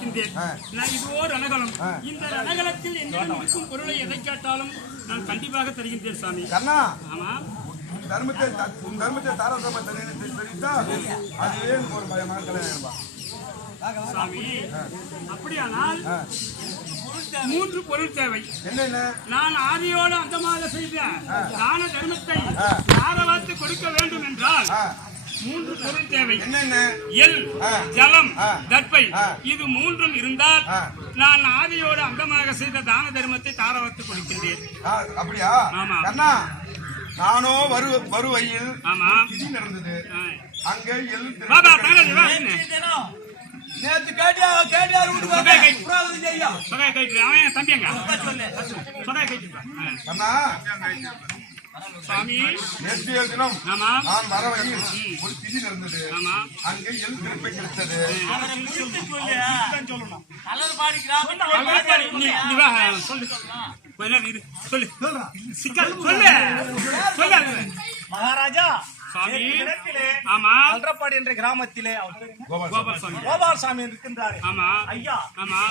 இருக்கின்றேன். நான் இது ஓர் ரணகலம். இந்த ரணகலத்தில் என்னிடம் இருக்கும் பொருளை எதை கேட்டாலும் நான் கண்டிப்பாக தருகின்றேன் சாமி. ஆமா, தர்மத்தை தாராளமா தெரிவித்தா அதுவே ஒரு மகள சாமி. அப்படியானால் 3 பொருள் தேவை. என்னென்ன? நான் ஆதியோடு அந்தமாக செய்த தான தர்மத்தை யாரவாத்து கொடுக்க வேண்டும் என்றால் 3 பொருள் தேவை. என்னென்ன? எல், ஜலம், தர்ப்பை. இது 3ம் இருந்தால் நான் ஆதியோடு அந்தமாக செய்த தான தர்மத்தை தாரவாத்து கொடுக்கின்றேன். அப்படியா? ஆமா. நானோ வருவையில் ஆமா நடந்தது. அங்கே எல் நேத்து கேட்டியார் வீட்டு தம்பிங்க சாமி. நேற்றைய தினம் நான் வரவையில் ஒரு திதி நடந்தது. அங்கே எல் திருப்பை கிடைத்தது. மகாராஜா கல்றப்பாடி என்ற கிராமத்திலே கோபால்சாமி இருக்கின்றார். ஐயா,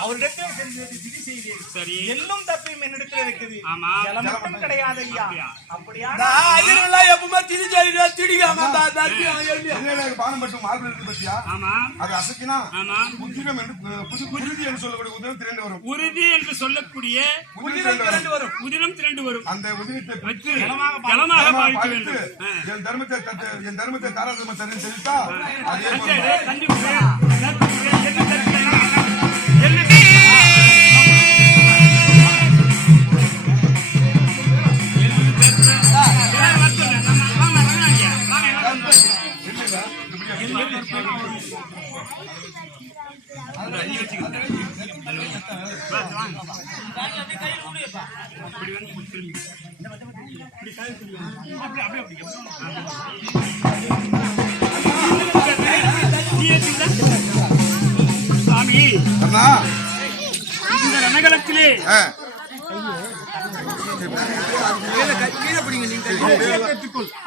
அவரிடத்தில் திதி செய்தேன். எல்லும் தப்பியும் என்னிடத்தில் இருக்குது. ஜலம் மட்டும் கிடையாது ஐயா. அப்படியா எப்பவுமே திதி செய்ய திடிக்காம பானம் மட்டும் மார்பிள் இருக்கு பத்தியா? அது அசைக்கினா உதிரம் உறுதி என்று சொல்லக்கூடிய உதிரம் திரண்டு வரும். உறுதி என்று சொல்லக்கூடிய உதிரம் திரண்டு வரும். அந்த உதிரத்தை பெற்று ஜலமாக பாவிக்க வேண்டும். என் தர்மத்தை தாராளமா தெரிவித்தா சாமி, இந்த ரணகலத்திலே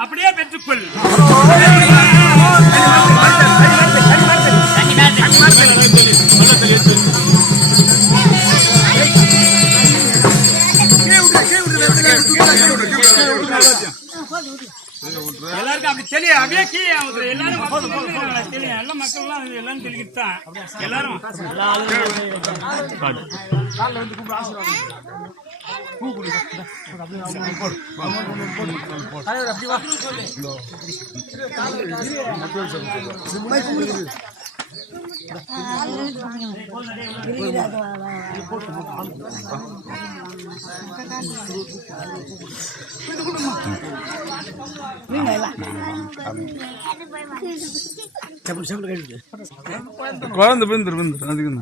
அப்படியே பெற்றுக்கொள். எல்லாருக்கும் அப்படி தெரியும். அப்படியே கீழே எல்லாரும் தெரியும். எல்லா மக்கள்லாம் எல்லாரும் தெரிவித்தான். எல்லாரும் குழந்தை வந்துரு அதுக்கு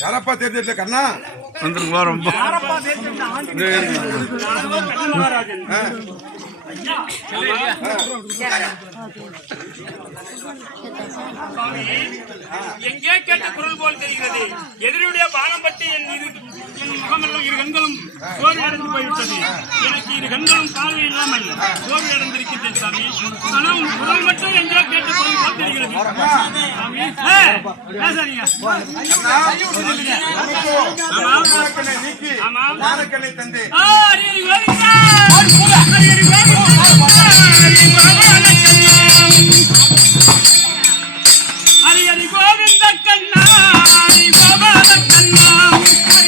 யாரப்பா தேர்தல கண்ணா வந்துருவா. ரொம்ப எங்கே கேட்ட குரல் போல் தெரிகிறது. எதிரியுடைய பானம் பற்றி என் முகமெல்லாம் 2 கண்களும் சோர்வு அடைந்து போய்விட்டது. எனக்கு 2 கண்களும் பார்வை இல்லாமல் சோர்வு அடைந்திருக்கின்றேன் சாமி. ஆனால் உன் குரல் மட்டும் எங்கே கேட்ட குரல் போல் தெரிகிறது ஹரி ஹரி கோவிந்த கண்ணா ஹரி கோபால கண்ணா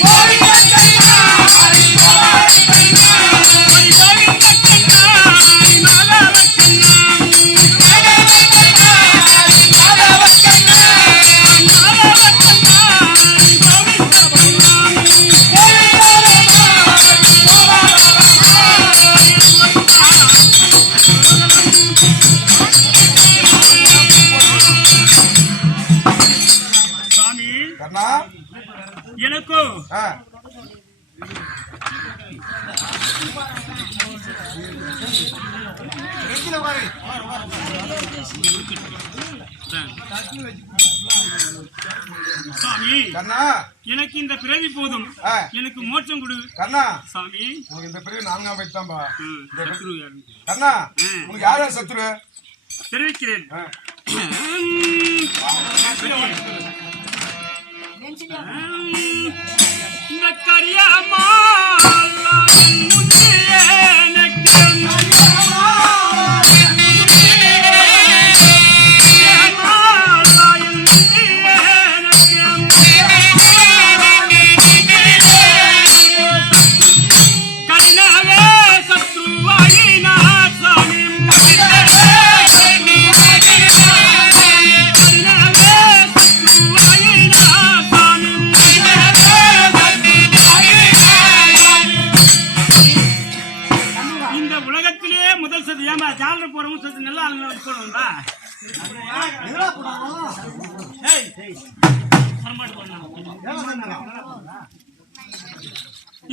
ஹரி கோவிந்த கண்ணா ஹரி கோபால கண்ணா ஹரி கோவிந்த கண்ணா ஹரி மாதவ கண்ணா மாதவ கண்ணா ஹரி மாதவ கண்ணா மாதவ கண்ணா ஹரி கோவிந்த கண்ணா எனக்கு சாமி கண்ணா எனக்கு இந்த பிறவி போதும், எனக்கு மோட்சம் கொடு கண்ணா. சாமி. உனக்கு இந்த பிறவி நான்கா வைத்தாம்பா. சத்ரு யாரு? கண்ணா உனக்கு யார் சத்ரு தெரிவிக்கிறேன். இந்த கரியாமா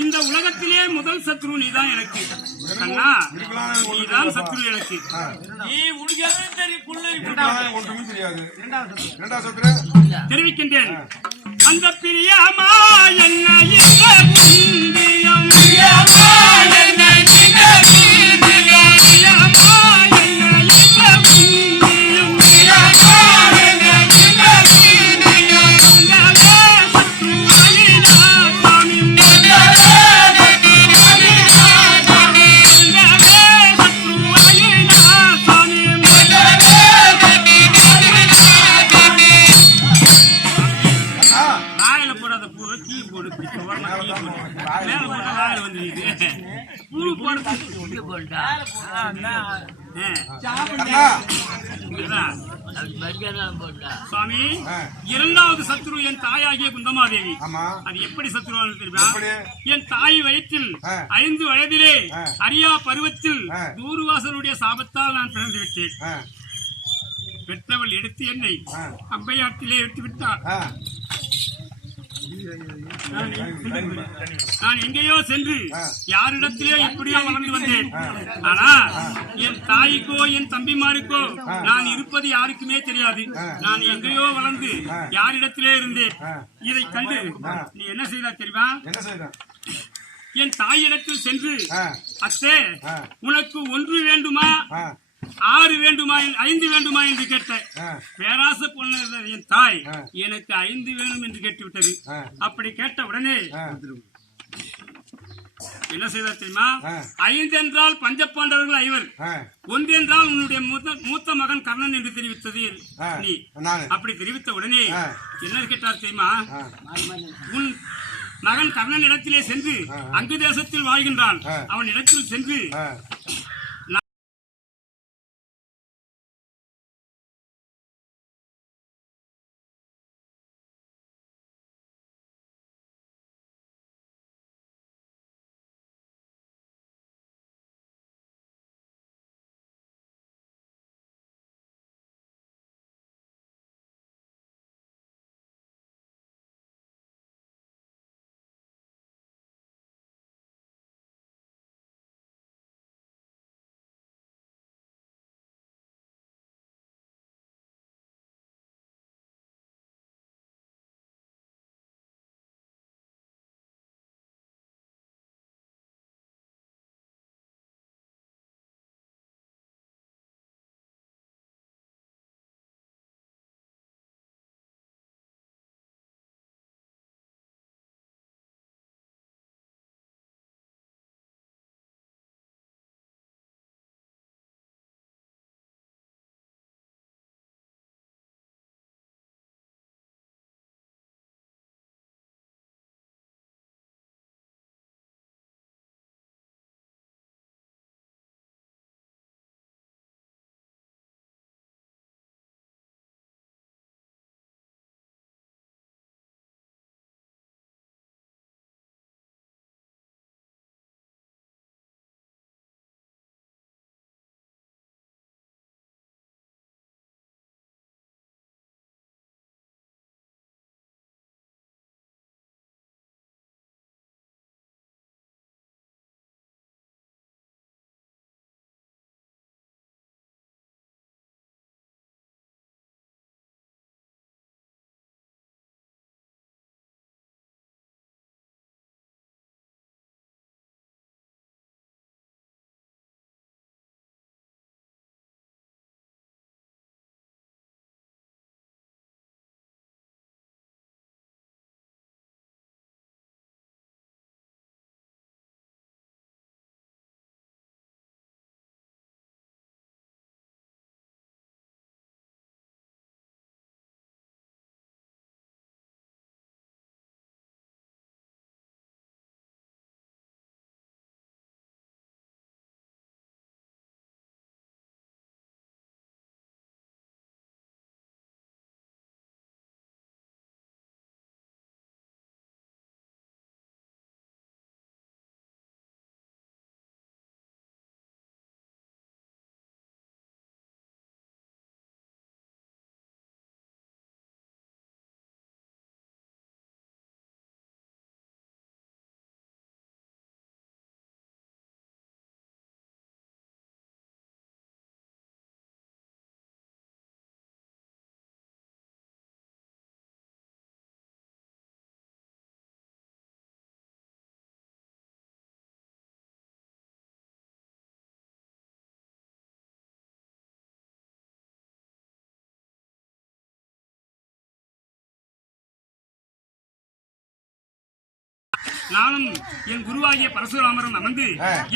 இந்த உலகத்திலே முதல் சத்ரு நீதான் எனக்கு. கண்ணா நீதான் சத்ரு எனக்கு. நீ உனக்கு தெரியும். ஒன்றுமே தெரியாது. இரண்டாவது சத்ரு தெரிவிக்கின்றேன். அந்த பிரியமா என்ன இந்த குந்தியம், பிரியமா என்ன இந்த குந்தியம், பிரியமா என்ன இந்த குந்தியம், பிரியமா என்ன இந்த குந்தியம். அங்கவே சத்ருவாயினா சாமி, அங்கவே சத்ருவாயினா சாமி, அங்கவே சத்ருவாயினா சாமி, அங்கவே சத்ருவாயினா சாமி. வாயில போடாத பூ கீழே போடு, இப்படி சுவரமா கீழே போடு. மேல போட்டா வாயில வந்துருக்குது. பூ போடுறது போட்டா சுவாமி. இரண்டாவது சத்ரு என் தாயாகிய குந்தமாதேவி. அது எப்படி சத்ருவானு தெரியுமா? என் தாய் வயிற்றில் 5 வயதிலே அரியா பருவத்தில் தூர்வாசனுடைய சாபத்தால் நான் பிறந்து விட்டேன். பெற்றவள் எடுத்து என்னை அம்பையாட்டிலே விட்டு விட்டார். நான் எங்கேயோ சென்று யாரிடத்திலே எப்படியோ வளர்ந்து வந்தேன். ஆனா என் தாய்க்கோ என் தம்பிமாருக்கோ நான் இருப்பது யாருக்குமே தெரியாது. நான் எங்கேயோ வளர்ந்து யாரிடத்திலே இருந்தேன். இதை கண்டு நீ என்ன செய்தா தெரியுமா? என் தாயிடத்தில் சென்று, அத்தே உனக்கு 1 வேண்டுமா 6 வேண்டுமா 5 வேண்டுமா என்று கேட்ட. பேராசை பொண்ணு என் தாய் எனக்கு 5 வேணும் என்று கேட்டுவிட்டது. அப்படி கேட்ட உடனே என்ன செய்தார் தெரியுமா? 5 என்றால் பஞ்சபாண்டவர்கள் 5, 1 என்றால் உன்னுடைய மூத்த மகன் கர்ணன் என்று தெரிவித்தது நீ. அப்படி தெரிவித்த உடனே என்ன கேட்டார் தெரியுமா? உன் மகன் கர்ணன் இடத்திலே சென்று அங்கு தேசத்தில் வாழ்கின்றான். அவன் இடத்தில் சென்று நானும் என் குருவாகிய பரசுராமரும் அமர்ந்து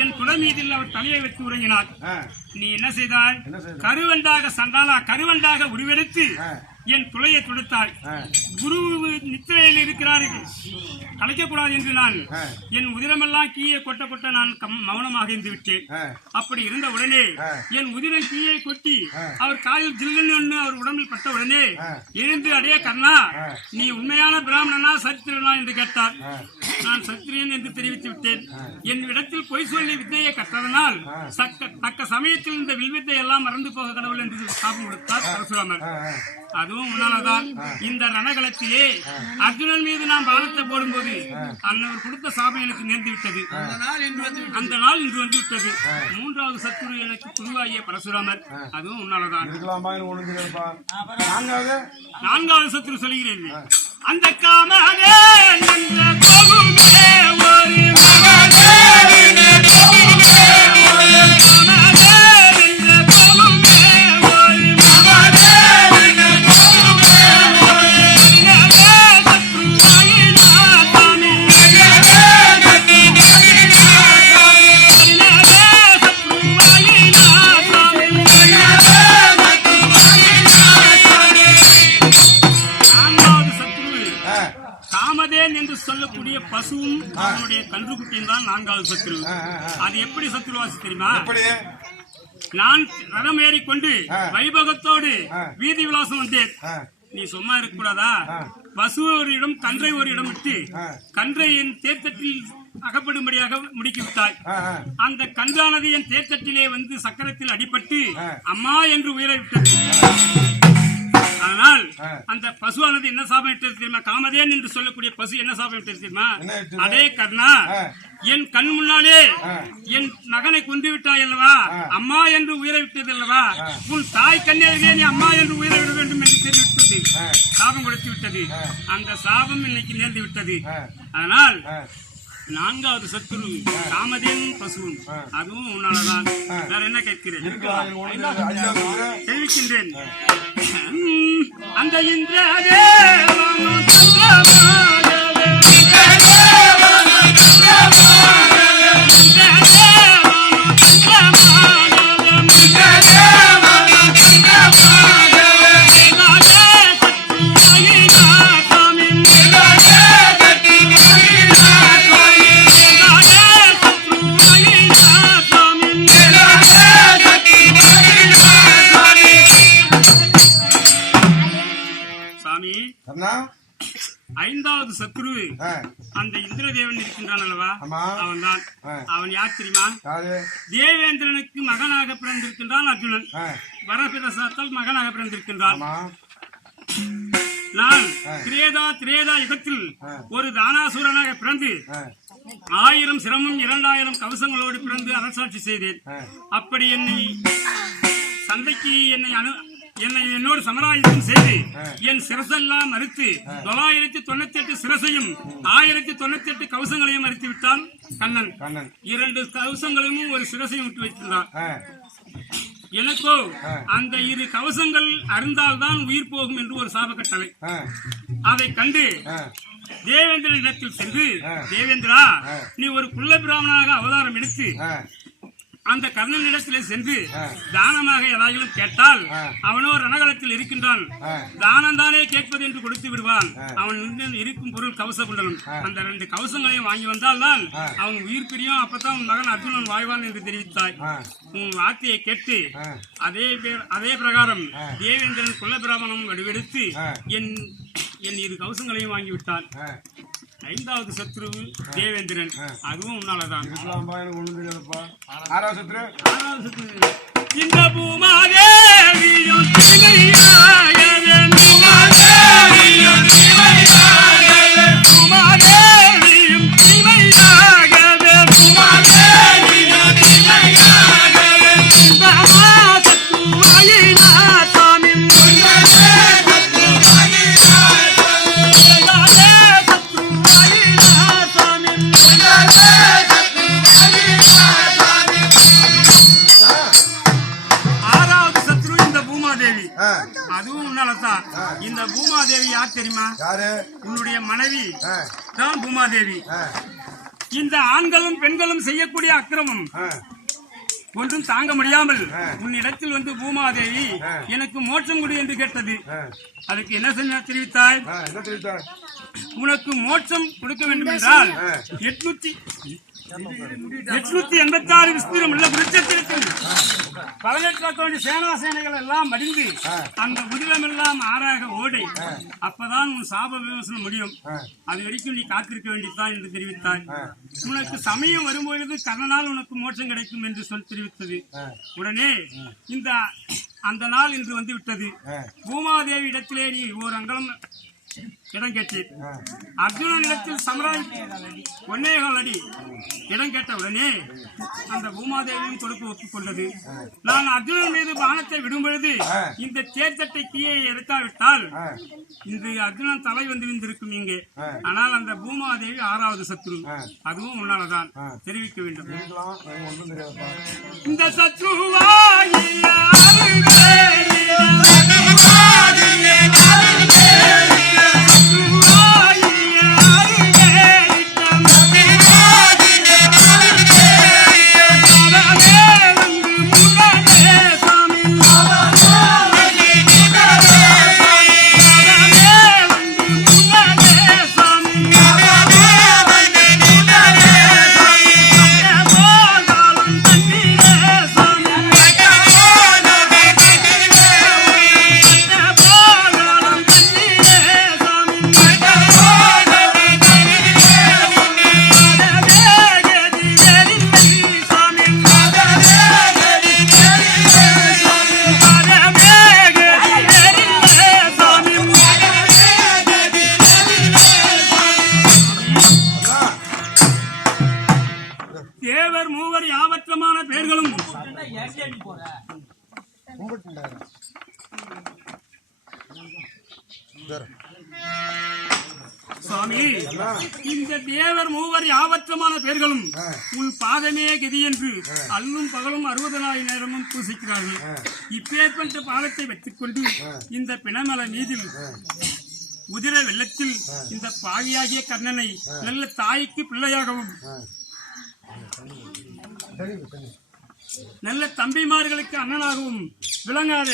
என் குடை மீதில் அவர் தலையை வைத்து உறங்கினார். நீ என்ன செய்தாய்? கருவண்டாக சண்டாலா கருவண்டாக உருவெடுத்து என் துளையை துடைத்தாய். குரு நித்திரையில் இருக்கிறார்கள், கலைக்கக்கூடாது என்று நான் என் உதிரமெல்லாம் கீழே கொட்ட கொட்ட நான் மௌனமாக இருந்து விட்டேன். அப்படி இருந்த உடனே என் உதிரம் கீழே கொட்டி அவர் காலில் ஜில்லன்னு அவர் உடம்பில் பட்ட உடனே எழுந்து, அடைய கர்ணா, நீ உண்மையான பிராமணனா சத்திரனா என்று கேட்டார். நான் சத்திரியன் என்று தெரிவித்து விட்டேன். என் இடத்தில் பொய் சொல்லி வித்தையை கற்றதனால் தக்க சமயத்தில் இந்த வில்வித்தை எல்லாம் மறந்து போக கடவுள் என்று சாபம் கொடுத்தார் பரசுராமர். அதுவும் உன்னால்தான் இந்த ரணகலத்திலே அர்ஜுனன் மீது நாம் பாலத்தை போடும்போது அன்னவர் கொடுத்த சாபம் எனக்கு நேர்ந்து விட்டது. அந்த நாள் இன்று வந்து விட்டது. மூன்றாவது சத்துரு எனக்கு குருவாகிய பரசுராமர். அதுவும் உன்னால்தான். நான்காவது சத்துரு சொல்கிறேன். அந்த காமனே என்ற கோகுமே ஒரு சொல்லக்கூடிய பசுவும் அவனுடைய கன்றுக்குட்டியும் தான் நான்காவது சத்ரு. அது எப்படி சத்ருவாசி தெரியுமா? நான் ரதம் ஏறிக்கொண்டு வைபகத்தோடு வீதி விலாசம் வந்தேன். நீ சும்மா இருக்க கூடாதா? பசு ஒரு இடம், கன்றை ஒரு இடம் விட்டு கன்றை என் தேர்தட்டில் அகப்படும்படியாக முடுக்கிவிட்டாய். அந்த கன்றானது என் தேர்தட்டிலே வந்து சக்கரத்தில் அடிபட்டு அம்மா என்று உயிரிட்டது. அதனால் அந்த பசுவானது என்ன சாபம் இட்டது தெரியுமா? காமதேன் என்று சொல்லக்கூடிய பசு என்ன சாபம் இட்டது தெரியுமா? அடே கர்ணா, என் கண் முன்னாலே என் மகனை கொண்டு விட்டாய் அல்லவா, அம்மா என்று உயிரை விட்டது அல்லவா, உன் தாய் கண்ணே நீ அம்மா என்று உயிரை விட வேண்டும் என்று தெரிவித்தது. சாபம் கொடுத்து விட்டது. அந்த சாபம் இன்னைக்கு நேர்ந்து விட்டது. அதனால் நான்காவது சத்துரு காமதேன் பசுவும். அதுவும் உன்னாலதான். வேற என்ன கேட்கிறேன்? தெரிவிக்கின்றேன். அந்த இந்திரதேவனும் ஐந்தாவது சத்ரு அந்த இந்திரதேவன் இருக்கின்றான் அல்லவா, அவன் தான். அவன் யார் தெரியுமா? தேவேந்திரனுக்கு மகனாக பிறந்திருக்கின்றான் அர்ஜுனன். வரபிரசாத்தால் மகனாக பிறந்திருக்கின்றான். நான் திரேதா யுகத்தில் ஒரு தானாசுரனாக பிறந்து 1000 சிரமும் 2000 கவசங்களோடு பிறந்து அரசாட்சி செய்தேன். அப்படி என்னை சந்தைக்கு என்னோடு சமராயுதம் செய்து என் சிரசெல்லாம் மறுத்து 998 சிரசையும் 1098 கவசங்களையும் மறுத்து விட்டான் கண்ணன். 2 கவசங்களையும் ஒரு சிரசையும் விட்டு வைத்திருந்தான். எனக்கோ அந்த 2 கவசங்கள் அருந்தால்தான் உயிர் போகும் என்று ஒரு சாப கட்டளை. அதை கண்டு தேவேந்திரனிடத்தில் சென்று, தேவேந்திரா, நீ ஒரு குள்ள பிராமணனாக அவதாரம் எடுத்து அந்த கர்ணனிடத்திலே சென்று தானமாக ஏதாயிலும் கேட்டால் அவனோ ரணகலத்தில் இருக்கின்றான். தானம் தானே கேட்பது என்று கொடுத்து விடுவான். அவன் இருக்கும் பொருள் கவச குண்டலம். அந்த 2 கவசங்களையும் வாங்கி வந்தால் தான் அவன் உயிர் பிரியும். அப்பதான் உன் மகன் அர்ஜுனன் வாழ்வான் என்று தெரிவித்தாய். உன் வார்த்தையை கேட்டு அதே பிரகாரம் தேவேந்திரன் குள்ள பிராமணம் வடிவெடுத்து என் 2 கவசங்களையும் வாங்கிவிட்டான். 5வது சத்ரு தேவேந்திரன். அதுவும் உன்னாலதான். இந்த பூமாதேவியும் இந்த பூமாதேவி யார் தெரியுமா? உன்னுடைய மனைவி தான் பூமாதேவி. இந்த ஆண்களும் பெண்களும் செய்யக்கூடிய அக்கிரமம் ஒன்றும் தாங்க முடியாமல் உன்னிடத்தில் வந்து பூமாதேவி எனக்கு மோட்சம் கொடு என்று கேட்டது. அதுக்கு என்ன தெரிவித்தாய்? உனக்கு மோட்சம் கொடுக்க வேண்டும் என்றால் 886 விஸ்தீரம் உள்ள விருட்சத்திற்கும் 18 கோடி சேனாசேனைகள் எல்லாம் மடிந்து அந்த உதிரம் எல்லாம் ஆறாக ஓடை, அப்பதான் உன் சாப விமோசனம் முடியும். அது வரைக்கும் நீ காத்திருக்க வேண்டியதான் என்று தெரிவித்தாய். உனக்கு சமயம் வரும்பொழுது கர்ணனால் உனக்கு மோட்சம் கிடைக்கும் என்று தெரிவித்தது. உடனே அந்த நாள் இன்று வந்து விட்டது. பூமாதேவி இடத்திலே நீ ஓர் அங்கலம் இடம் கேட்டீர். அர்ஜுனன் இடத்தில் சமராய் 1.25 அடி இடம் கேட்ட உடனே அந்த பூமாதேவியும் கொடுக்க ஒப்புக்கொண்டது. நான் அர்ஜுனன் மீது பானத்தை விடும் பொழுது இந்த தேர்தட்டை கீழே எடுக்காவிட்டால் இன்று அர்ஜுனன் தலை வந்து விந்திருக்கும் இங்கே. ஆனால் அந்த பூமாதேவி 6வது சத்ரு, அதுவும் உன்னாலதான் தெரிவிக்க வேண்டும். இந்த தேவர் மூவர் யாவற்றமான பெயர்களும் சுவாமி, இந்த தேவர் மூவர் யாவற்றமான பெயர்களும் உன் பாதமே கதி என்று அல்லும் பகலும் 60 நேரமும் பூசிக்கிறார்கள். இப்பேற்பட்ட பாதத்தை வைத்துக் கொண்டு இந்த பிணமலை மீதில் உதிர வெள்ளத்தில் இந்த பாவியாகிய கர்ணனை நல்ல தாய்க்கு பிள்ளையாகவும் நல்ல தம்பிமார்களுக்கு அண்ணனாகவும் விளங்காத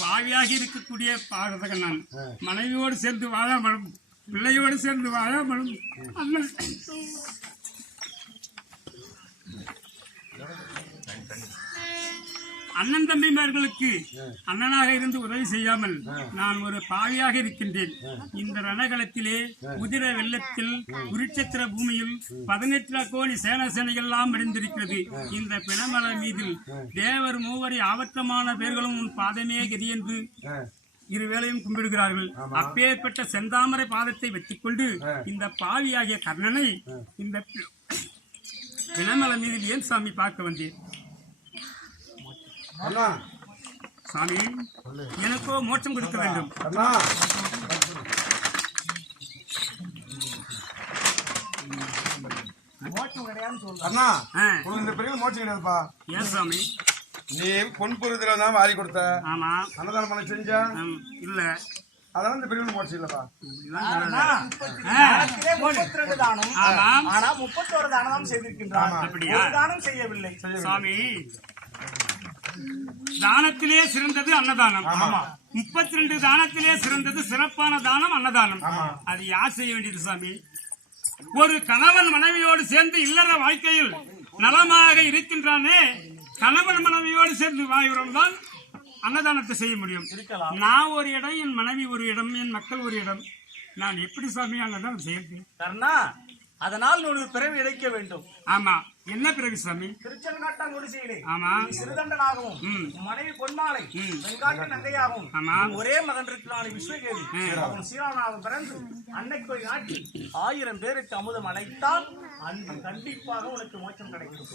பாவியாக இருக்கக்கூடிய பாரதகன் நான் மனைவியோடு சேர்ந்து வாழாமலும் பிள்ளையோடு சேர்ந்து வாழாமலும் அண்ணன் தம்பிமார்களுக்கு அண்ணனாக இருந்து உதவி செய்யாமல் நான் ஒரு பாவியாக இருக்கின்றேன். இந்த ரணகளத்திலே உதிர வெள்ளத்தில் குருட்சத்திர பூமியில் 18 கோடி சேனாசேனைகள் எல்லாம் அடைந்திருக்கிறது. இந்த பிணமலை மீதில் தேவர் மூவர் யாவற்றமான பேர்களும் உன் பாதமே கதி என்று இருவேளையும் கும்பிடுகிறார்கள். அப்பேற்பட்ட செந்தாமரை பாதத்தை வெற்றிக் கொண்டு இந்த பாவியாகிய கர்ணனை இந்த பிணமலை மீதில் ஏன் சாமி பார்க்க வந்தேன்? சாமி, எனக்கோ மோட்சம் கொடுக்க வேண்டும். அண்ணா, இந்த பெரிய மோட்சம் கிடையாதுப்பா. ஏன் சாமி? நீ பொன் பொருத்துல தான் வாரி கொடுத்த. ஆமா. அன்னதானம் பண்ண செஞ்சா இல்ல, அதெல்லாம் இந்த பெரிய மோட்சம் இல்லப்பா. 32 தானம். ஆனா 31 தானம் செய்திருக்கின்றான். ஒரு தானம் செய்யவில்லை. சாமி, தானத்திலே சிறந்தது அன்னதானம். 32 தானத்திலே சிறந்தது சிறப்பான தானம் அன்னதானம். அது யார் செய்ய வேண்டியது சாமி? ஒரு கணவன் மனைவியோடு சேர்ந்து இல்லற வாழ்க்கையில் நலமாக இருக்கின்றானே, கணவன் மனைவியோடு சேர்ந்து வாழ்கிறோம் தான் அன்னதானத்தை செய்ய முடியும். நான் ஒரு இடம், என் மனைவி ஒரு இடம், என் மக்கள் ஒரு இடம், நான் எப்படி சாமி அன்னதானம் செய்யறேன்? அதனால் ஒரு பிறவி இழைக்க வேண்டும். ஆமா, என்ன பிறவி சாமி? திருச்செங்காட்டம் குடிசையிலே ஆமா சிறுதண்டனாகவும் மனைவி பொன்மாலை வெங்காட்டு நங்கையாகவும் ஒரே மகன் இருக்கிறான் விஸ்வகேதி. அவன் சீரானாக பிறந்து அன்னைக்கு ஆட்டி 1000 பேருக்கு அமுதம் அழைத்தால் அன்று கண்டிப்பாக உனக்கு மோட்சம் கிடைக்கும்.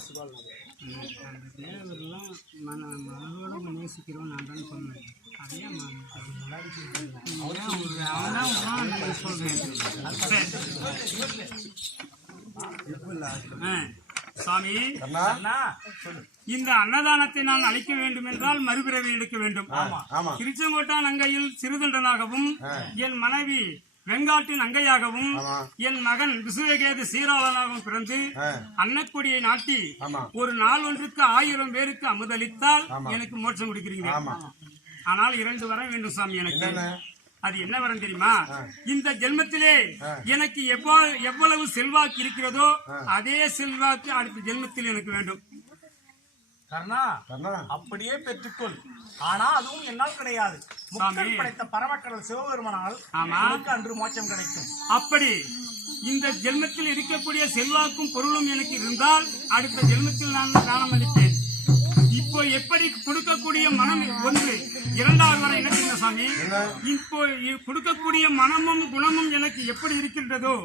மனதோட நேசிக்கிறோம் நான் தான் சொன்னேன். அதே சாமி, இந்த அன்னதானத்தை நான் அளிக்க வேண்டும் என்றால் மறுபிறவி எடுக்க வேண்டும். திருச்செங்கோட்டா நங்கையில் சிறுதண்டனாகவும் என் மனைவி வெங்காட்டின் அங்கையாகவும் ஆமா. என் மகன் விசுவகேது சீராளனாகவும் பிறந்து அன்னக்கொடியை நாட்டி ஆமா. ஒரு நாள் ஒன்றுக்கு 1000 பேருக்கு அமுதளித்தால் ஆமா. எனக்கு மோட்சம் கொடுக்கிறீங்க. ஆமா. ஆனால் 2 வரம் வேண்டும் சாமி எனக்கு. என்னென்ன? அது என்ன வரம் தெரியுமா? இந்த ஜென்மத்திலே எனக்கு எவ்வளவு செல்வாக்கு இருக்கிறதோ அதே செல்வாக்கு அடுத்த ஜென்மத்தில் எனக்கு வேண்டும். கர்ணா, கர்ணா, அப்படியே பெற்றுக்கொள். ஆனா அதுவும் என்னால் கிடையாது. முக்கள் படைத்த பரமக்கடல் சிவபெருமானால் நமக்கு அன்று மோட்சம் கிடைக்கும். அப்படி இந்த ஜென்மத்தில் இருக்கக்கூடிய செல்வாக்கும் பொருளும் எனக்கு இருந்தால் அடுத்த ஜென்மத்தில் நான் தானம் அளிப்பேன். இப்போ எப்படி கொடுக்கக்கூடிய மனம் ஒன்று, 2வது வரை என்ன தெரியுமா சாமி? இப்போ கொடுக்கக்கூடிய மனமும் குணமும் எனக்கு எப்படி இருக்கின்றதோ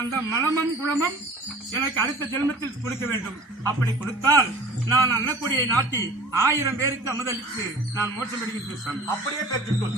அந்த மனமும் குணமும் எனக்கு அடுத்த ஜென்மத்தில் கொடுக்க வேண்டும். அப்படி கொடுத்தால் நான் அன்னக்கொடியை நாட்டி 1000 பேருக்கு அமுதளித்து நான் மோட்சம் பெறுகின்றேன் சாமி. அப்படியே பெற்றுக்கொள்.